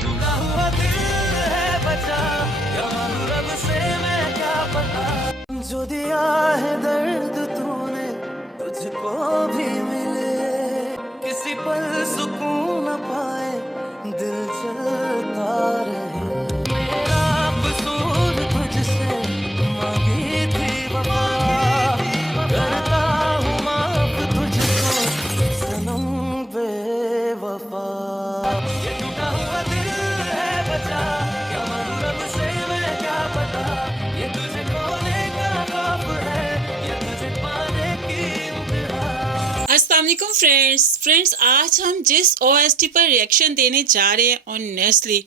टूटा हुआ दिल है बचा, क्या मांगू रब से मैं क्या पता। जो दिया है दर्द तूने तुझको भी मिले, किसी पल सुकून न पाए दिल चलता रहे। मेरा कसूर तुझसे मांगी थी वफा, करता हूँ माफ तुझको सनम बेवफा। ये टूटा हुआ दिल है बचा, क्या मांगू रब से मैं क्या पता। ये तुझे खोने का खौफ है, ये तुझे पाने की इंतहा। अस्सलाम वालेकुम फ्रेंड्स, आज हम जिस ओएसटी पर रिएक्शन देने जा रहे हैं ऑनेस्टली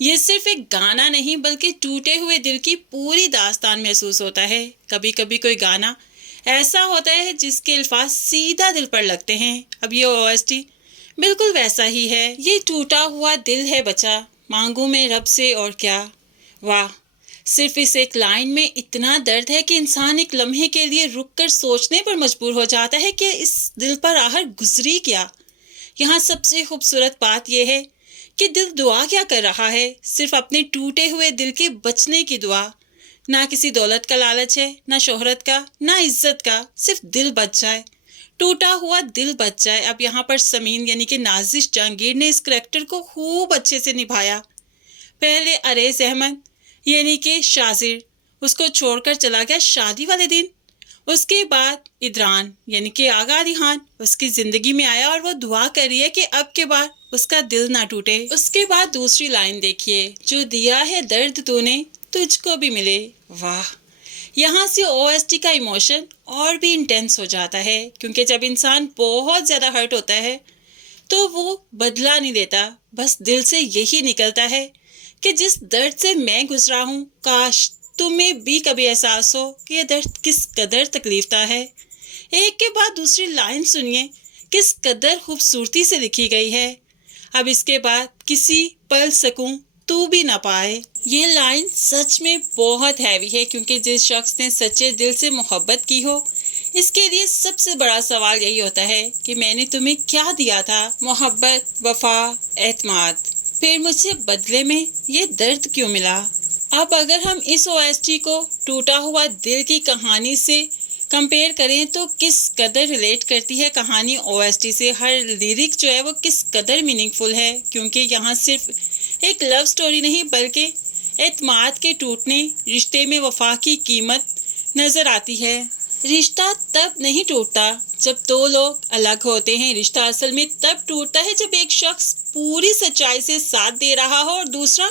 ये सिर्फ एक गाना नहीं बल्कि टूटे हुए दिल की पूरी दास्तान महसूस होता है। कभी कभी कोई गाना ऐसा होता है जिसके अल्फाज सीधा दिल पर लगते हैं। अब ये ओएसटी बिल्कुल वैसा ही है। ये टूटा हुआ दिल है बचा, मांगू मैं रब से और क्या। वाह, सिर्फ इस एक लाइन में इतना दर्द है कि इंसान एक लम्हे के लिए रुककर सोचने पर मजबूर हो जाता है कि इस दिल पर आहर गुजरी क्या। यहाँ सबसे खूबसूरत बात यह है कि दिल दुआ क्या कर रहा है, सिर्फ अपने टूटे हुए दिल के बचने की दुआ। ना किसी दौलत का लालच है, ना शोहरत का, ना इज्जत का, सिर्फ दिल बच जाए, टूटा हुआ दिल बच जाए। अब यहाँ पर समीन यानी कि नाजिश जहांगीर ने इस करैक्टर को खूब अच्छे से निभाया। पहले अरेज अहमद यानी कि शाजिर उसको छोड़कर चला गया शादी वाले दिन। उसके बाद इदरान यानी कि आगा अली खान उसकी जिंदगी में आया और वो दुआ कर रही है कि अब के बाद उसका दिल ना टूटे। उसके बाद दूसरी लाइन देखिए, जो दिया है दर्द तूने तुझको भी मिले। वाह, यहाँ से ओएसटी का इमोशन और भी इंटेंस हो जाता है, क्योंकि जब इंसान बहुत ज़्यादा हर्ट होता है तो वो बदला नहीं देता, बस दिल से यही निकलता है कि जिस दर्द से मैं गुजरा हूँ काश तुम्हें भी कभी एहसास हो कि ये दर्द किस कदर तकलीफदा है। एक के बाद दूसरी लाइन सुनिए, किस कदर खूबसूरती से लिखी गई है। अब इसके बाद किसी पल सकूं तू भी ना पाए। ये लाइन सच में बहुत हैवी है, क्योंकि जिस शख्स ने सच्चे दिल से मोहब्बत की हो इसके लिए सबसे बड़ा सवाल यही होता है कि मैंने तुम्हें क्या दिया था, मोहब्बत, वफा, एतमाद, फिर मुझे बदले में ये दर्द क्यों मिला। अब अगर हम इस ओएसटी को टूटा हुआ दिल की कहानी से कंपेयर करें तो किस कदर रिलेट करती है कहानी ओएसटी से। हर लिरिक जो है वो किस कदर मीनिंगफुल है, क्योंकि यहाँ सिर्फ एक लव स्टोरी नहीं बल्कि एतमाद के टूटने, रिश्ते में वफा की कीमत नज़र आती है। रिश्ता तब नहीं टूटता जब दो लोग अलग होते हैं, रिश्ता असल में तब टूटता है जब एक शख्स पूरी सच्चाई से साथ दे रहा हो और दूसरा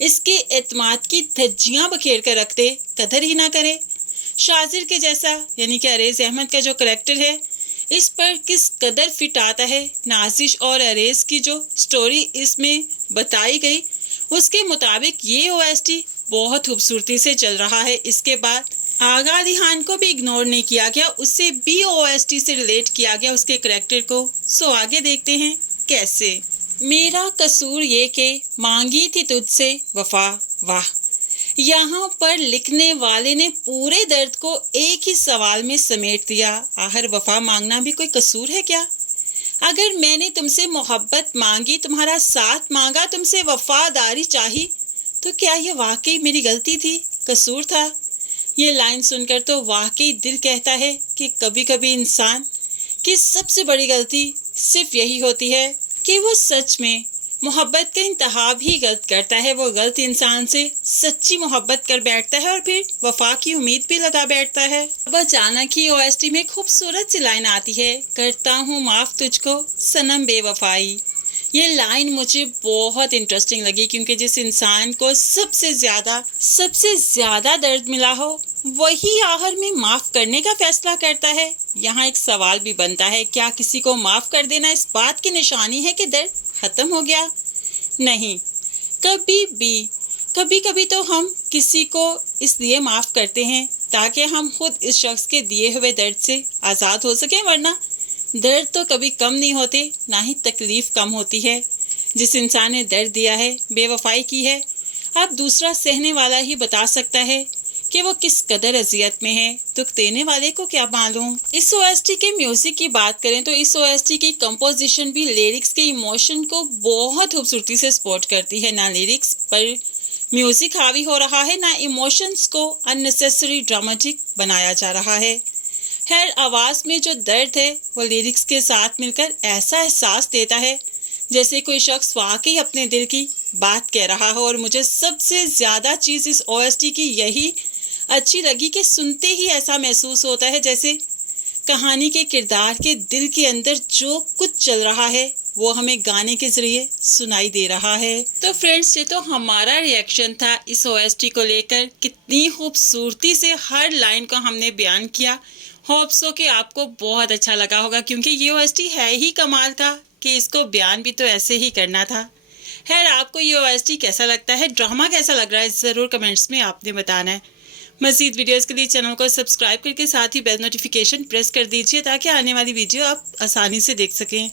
इसके एतमाद की धज्जियां बखेर कर रखते कदर ही ना करे। शाजिर के जैसा यानी कि अरेज अहमद का जो करेक्टर है इस पर किस कदर फिट आता है। नाजिश और अरेज की जो स्टोरी इसमें बताई गई उसके मुताबिक ये ओएसटी बहुत खूबसूरती से चल रहा है। इसके बाद आगा अली खान को भी इग्नोर नहीं किया गया, उससे भी ओएसटी से रिलेट किया गया उसके करेक्टर को। सो आगे देखते हैं कैसे। मेरा कसूर ये कि मांगी थी तुझसे वफा। वाह, यहाँ पर लिखने वाले ने पूरे दर्द को एक ही सवाल में समेट दिया। आखिर वफा मांगना भी कोई कसूर है क्या? अगर मैंने तुमसे मोहब्बत मांगी, तुम्हारा साथ मांगा, तुमसे वफादारी चाही, तो क्या ये वाकई मेरी गलती थी, कसूर था? ये लाइन सुनकर तो वाकई दिल कहता है कि कभी कभी इंसान की सबसे बड़ी गलती सिर्फ यही होती है कि वो सच में मोहब्बत का इंतहा भी गलत करता है। वो गलत इंसान से सच्ची मोहब्बत कर बैठता है और फिर वफा की उम्मीद भी लगा बैठता है। अब अचानक ही ओएसटी में खूबसूरत सी लाइन आती है, करता हूँ माफ तुझको सनम बेवफाई। ये लाइन मुझे बहुत इंटरेस्टिंग लगी, क्योंकि जिस इंसान को सबसे ज़्यादा दर्द मिला हो वही आखिर में माफ़ करने का फैसला करता है। यहाँ एक सवाल भी बनता है, क्या किसी को माफ़ कर देना इस बात की निशानी है कि दर्द ख़त्म हो गया? नहीं, कभी कभी तो हम किसी को इसलिए माफ़ करते हैं ताकि हम खुद इस शख्स के दिए हुए दर्द से आज़ाद हो सकें, वरना दर्द तो कभी कम नहीं होते, ना ही तकलीफ़ कम होती है। जिस इंसान ने दर्द दिया है, बेवफाई की है, अब दूसरा सहने वाला ही बता सकता है कि वो किस कदर अजियत में है, दुख देने वाले को क्या मालूम। इस ओएसटी के म्यूजिक की बात करें तो इस ओएसटी की कंपोजिशन भी लिरिक्स के इमोशन को बहुत खूबसूरती से सपोर्ट करती है। ना लिरिक्स पर म्यूजिक हावी हो रहा है, ना इमोशंस को अननेसेसरी ड्रामेटिक बनाया जा रहा है। हर आवाज में जो दर्द है वो लिरिक्स के साथ मिलकर ऐसा एहसास देता है जैसे कोई शख्स वाकई अपने दिल की बात कह रहा हो। और मुझे सबसे ज्यादा चीज इस ओएसटी की यही अच्छी लगी कि सुनते ही ऐसा महसूस होता है जैसे कहानी के किरदार के दिल के अंदर जो कुछ चल रहा है वो हमें गाने के जरिए सुनाई दे रहा है। तो फ्रेंड्स, ये तो हमारा रिएक्शन था इस ओएसटी को लेकर। कितनी खूबसूरती से हर लाइन को हमने बयान किया। होप सो कि आपको बहुत अच्छा लगा होगा, क्योंकि ये ओएसटी है ही कमाल का कि इसको बयान भी तो ऐसे ही करना था। खैर, आपको ये ओएसटी कैसा लगता है, ड्रामा कैसा लग रहा है, ज़रूर कमेंट्स में आपने बताना है। मज़ीद वीडियोस के लिए चैनल को सब्सक्राइब करके साथ ही बेल नोटिफिकेशन प्रेस कर दीजिए ताकि आने वाली वीडियो आप आसानी से देख सकें।